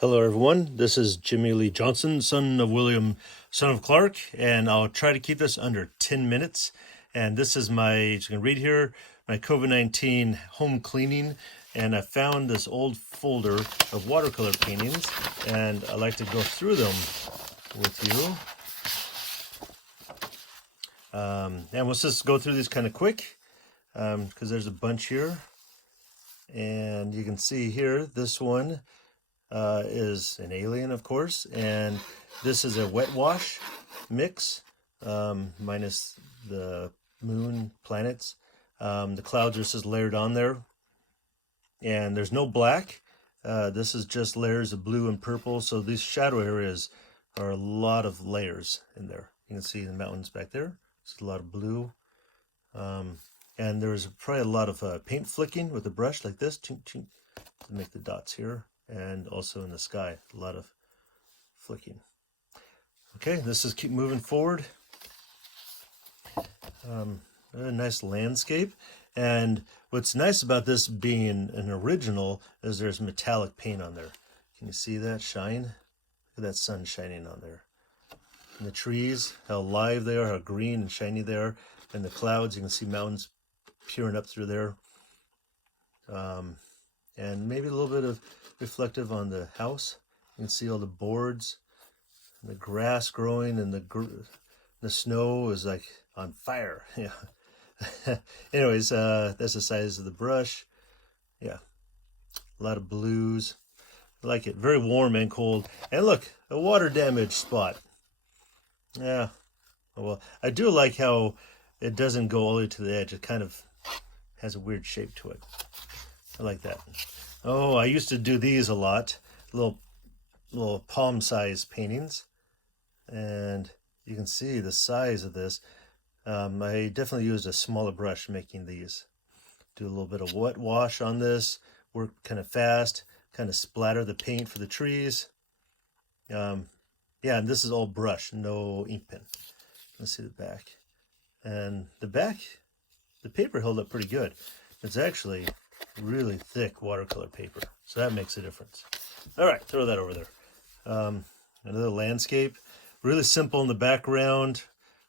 Hello everyone, this is Jimmy Lee Johnson, son of William, son of Clark, and I'll try to keep this under 10 minutes. And this is my, as you can read here, my COVID-19 home cleaning. And I found this old folder of watercolor paintings, and I like to go through them with you. And let's just go through these kind of quick, because there's a bunch here. And you can see here, this one is an alien, of course, and this is a wet wash mix, minus the moon, planets. The clouds are just layered on there, and there's no black. This is just layers of blue and purple, so these shadow areas are a lot of layers in there. You can see the mountains back there. It's a lot of blue, and there's probably a lot of paint flicking with the brush like this, to make the dots here. And also in the sky, a lot of flicking. Okay, let's just keep moving forward. A nice landscape. And what's nice about this being an original is there's metallic paint on there. Can you see that shine? Look at that sun shining on there. And the trees, how alive they are, how green and shiny they are. And the clouds, you can see mountains peering up through there. And maybe a little bit of reflective on the house. You can see all the boards, and the grass growing, and the snow is like on fire. Yeah. Anyways, that's the size of the brush. Yeah, a lot of blues. I like it. Very warm and cold. And look, a water damage spot. Yeah. Well, I do like how it doesn't go all the way to the edge. It kind of has a weird shape to it. I like that. Oh, I used to do these a lot, little palm-sized paintings, and you can see the size of this. I definitely used a smaller brush making these. Do a little bit of wet wash on this, work kind of fast, kind of splatter the paint for the trees. Yeah, and this is all brush, no ink pen. Let's see the back. And the back, the paper held up pretty good. It's actually really thick watercolor paper, so that makes a difference. All right, throw that over there. Another landscape, really simple in the background.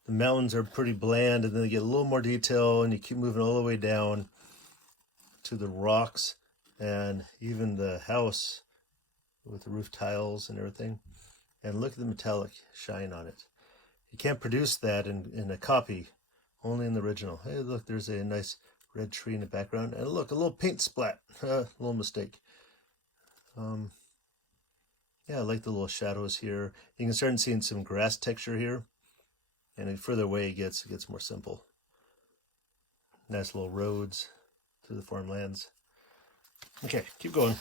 The mountains are pretty bland, and then they get a little more detail, and you keep moving all the way down to the rocks and even the house with the roof tiles and everything. And look at the metallic shine on it. You can't produce that in a copy, only in the original. Hey, look, there's a nice red tree in the background, and look, a little paint splat. A little mistake. Yeah, I like the little shadows here. You can start seeing some grass texture here, and the further away it gets more simple. Nice little roads through the farmlands. Okay, keep going.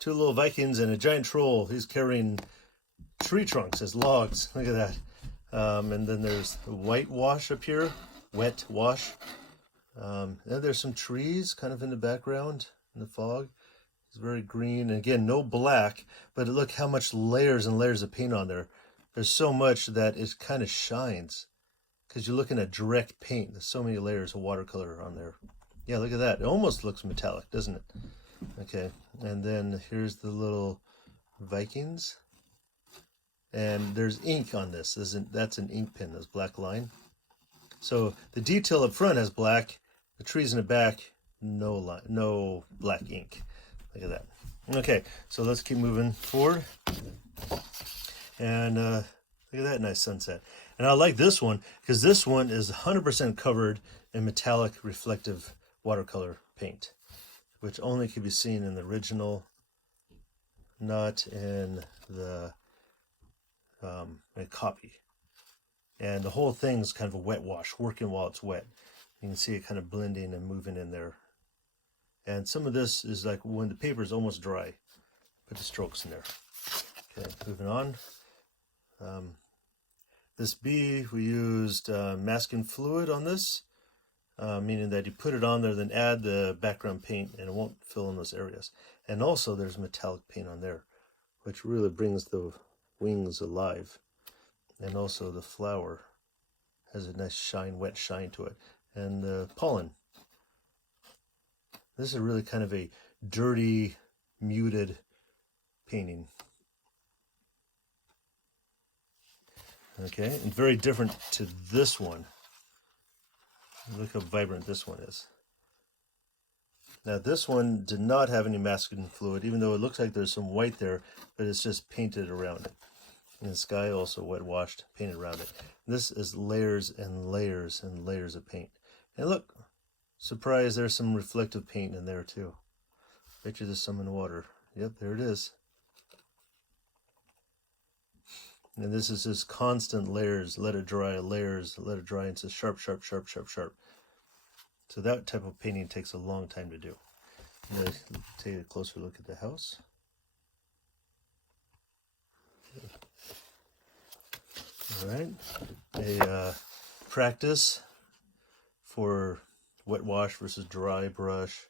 Two little Vikings and a giant troll. He's carrying tree trunks as logs. Look at that. And then there's the white wash up here, wet wash. And there's some trees kind of in the background in the fog. It's very green, and again, no black, but look how much layers and layers of paint on there. There's so much that it kind of shines because you're looking at direct paint. There's so many layers of watercolor on there. Yeah, look at that. It almost looks metallic, doesn't it? Okay, and then here's the little Vikings. And there's ink on this. That's an ink pen, this black line. So the detail up front has black. The trees in the back, no black ink. Look at that. Okay, so let's keep moving forward. And look at that nice sunset. And I like this one because this one is 100% covered in metallic reflective watercolor paint, which only can be seen in the original, not in the a copy. And the whole thing's kind of a wet wash, working while it's wet. You can see it kind of blending and moving in there. And some of this is like when the paper is almost dry. Put the strokes in there. Okay, moving on. This bee, we used masking fluid on this, meaning that you put it on there, then add the background paint, and it won't fill in those areas. And also there's metallic paint on there, which really brings the wings alive. And also the flower has a nice shine, wet shine to it. And the pollen. This is really kind of a dirty, muted painting. Okay, and very different to this one. Look how vibrant this one is. Now this one did not have any masking fluid, even though it looks like there's some white there, but it's just painted around it. And the sky also wet washed, painted around it. This is layers and layers and layers of paint. And look, surprise, there's some reflective paint in there too. Bet you there's some in the water. Yep, there it is. And this is just constant layers, let it dry, layers, let it dry. It's a sharp, sharp, sharp, sharp, sharp. So that type of painting takes a long time to do. I'm going to take a closer look at the house. All right, a practice for wet wash versus dry brush.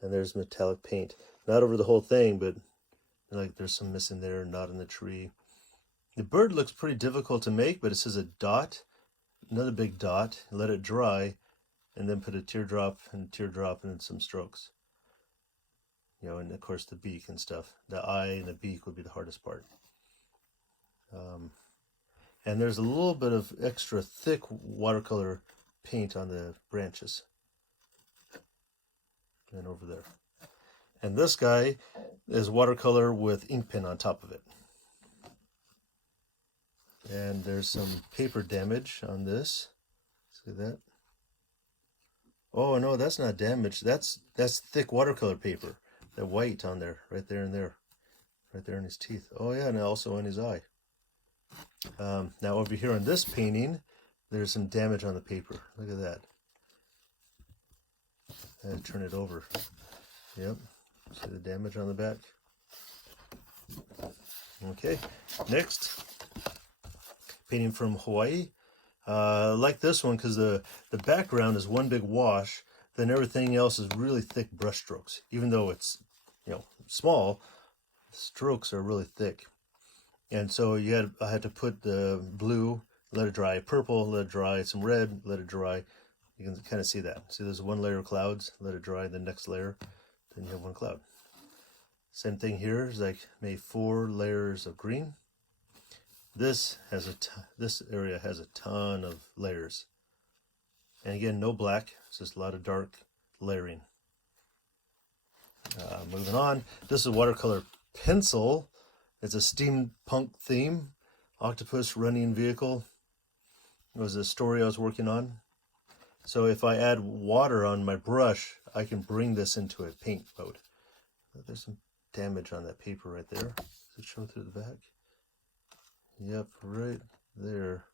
And there's metallic paint. Not over the whole thing, but like there's some missing there, not in the tree. The bird looks pretty difficult to make, but it says a dot, another big dot, let it dry, and then put a teardrop and then some strokes. You know, and of course the beak and stuff. The eye and the beak would be the hardest part. And there's a little bit of extra thick watercolor paint on the branches. And over there. And this guy is watercolor with ink pen on top of it. And there's some paper damage on this. See that? Oh no, that's not damage. That's thick watercolor paper. The white on there, right there and there. Right there in his teeth. Oh yeah, and also in his eye. Now over here on this painting, there's some damage on the paper. Look at that. And turn it over. Yep. See the damage on the back? Okay. Next. Painting from Hawaii. Like this one because the background is one big wash. Then everything else is really thick brush strokes. Even though it's, you know, small, the strokes are really thick. And so I had to put the blue, let it dry, purple, let it dry, some red, let it dry. You can kind of see that. See, there's one layer of clouds, let it dry, the next layer, then you have one cloud. Same thing here, is like maybe 4 layers of green. This area has a ton of layers. And again, no black, it's just a lot of dark layering. Moving on, this is a watercolor pencil. It's a steampunk theme, octopus running vehicle. It was a story I was working on. So if I add water on my brush, I can bring this into a paint mode. There's some damage on that paper right there. Does it show through the back? Yep, right there.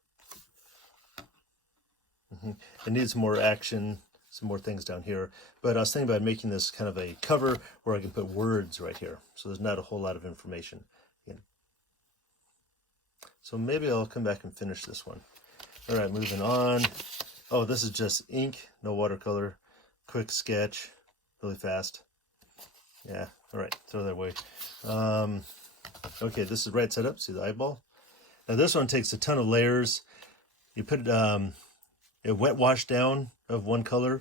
It needs more action, some more things down here. But I was thinking about making this kind of a cover where I can put words right here. So there's not a whole lot of information. So maybe I'll come back and finish this one. All right, moving on. Oh, this is just ink, no watercolor. Quick sketch, really fast. Yeah, all right, throw that away. Okay, this is right side up, see the eyeball? Now this one takes a ton of layers. You put a wet wash down of one color,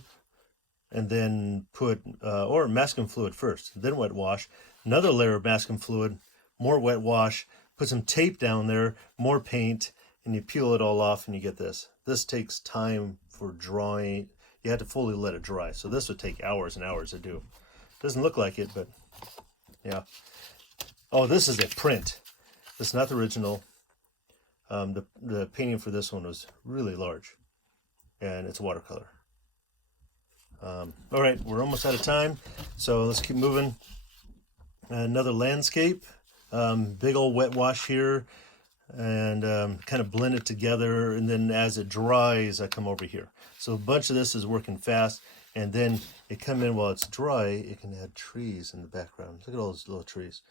and then put, or masking fluid first, then wet wash, another layer of masking fluid, more wet wash, put some tape down there, more paint, and you peel it all off and you get this. This takes time for drawing. You have to fully let it dry. So this would take hours and hours to do. Doesn't look like it, but yeah. Oh, this is a print. This is not the original. The painting for this one was really large, and it's watercolor. All right, we're almost out of time, so let's keep moving. Another landscape. Big old wet wash here, and kind of blend it together, and then as it dries I come over here. So a bunch of this is working fast, and then it come in while it's dry. It can add trees in the background. Look at all those little trees.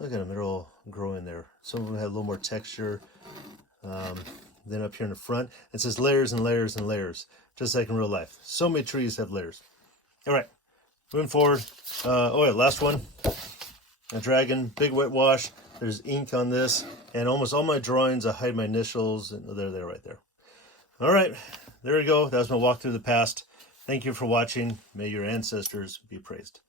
Look at them, they're all growing there. Some of them have a little more texture. Then up here in the front it says layers and layers and layers, just like in real life. So many trees have layers. All right, moving forward. Oh yeah, last one. A dragon, big wet wash. There's ink on this, and almost all my drawings I hide my initials, and they're right there. All right, there we go. That was my walk through the past. Thank you for watching. May your ancestors be praised.